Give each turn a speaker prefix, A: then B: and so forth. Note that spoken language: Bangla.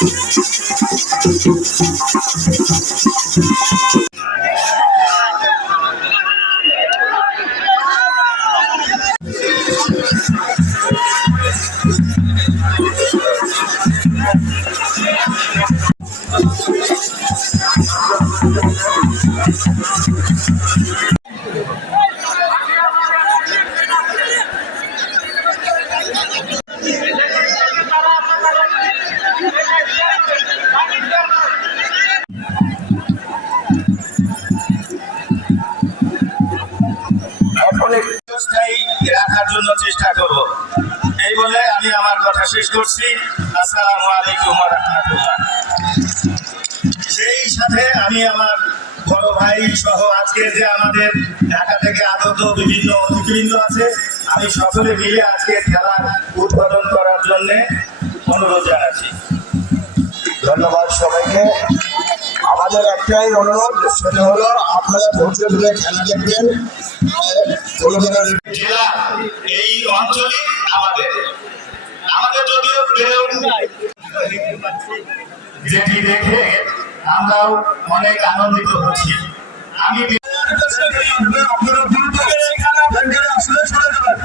A: সংস্কার এখন
B: রাখার জন্য চেষ্টা করব। এই বলে আমি আমার কথা শেষ করছি। আসসালামু আলাইকুম সেই সাথে আমি আমার বড় ভাই সহ আজকে যে আমাদের ঢাকা থেকে আগত বিভিন্ন অতিথিবৃন্দ আছে, আমি সকলে মিলে আজকে খেলার উদ্বোধন করার জন্য অনুরোধ জানাচ্ছি।
A: ধন্যবাদ সবাইকে। আমাদের একটাই অনুরোধ সেটা হলো আপনারা ধৈর্য ধরে খেলা দেখবেন।
B: জেলা এই অঞ্চলে আমাদের। আমাদের যদিও যেটি দেখে আমরাও অনেক আনন্দিত হচ্ছি। আমি আপনারা আসলে চলে যাবেন।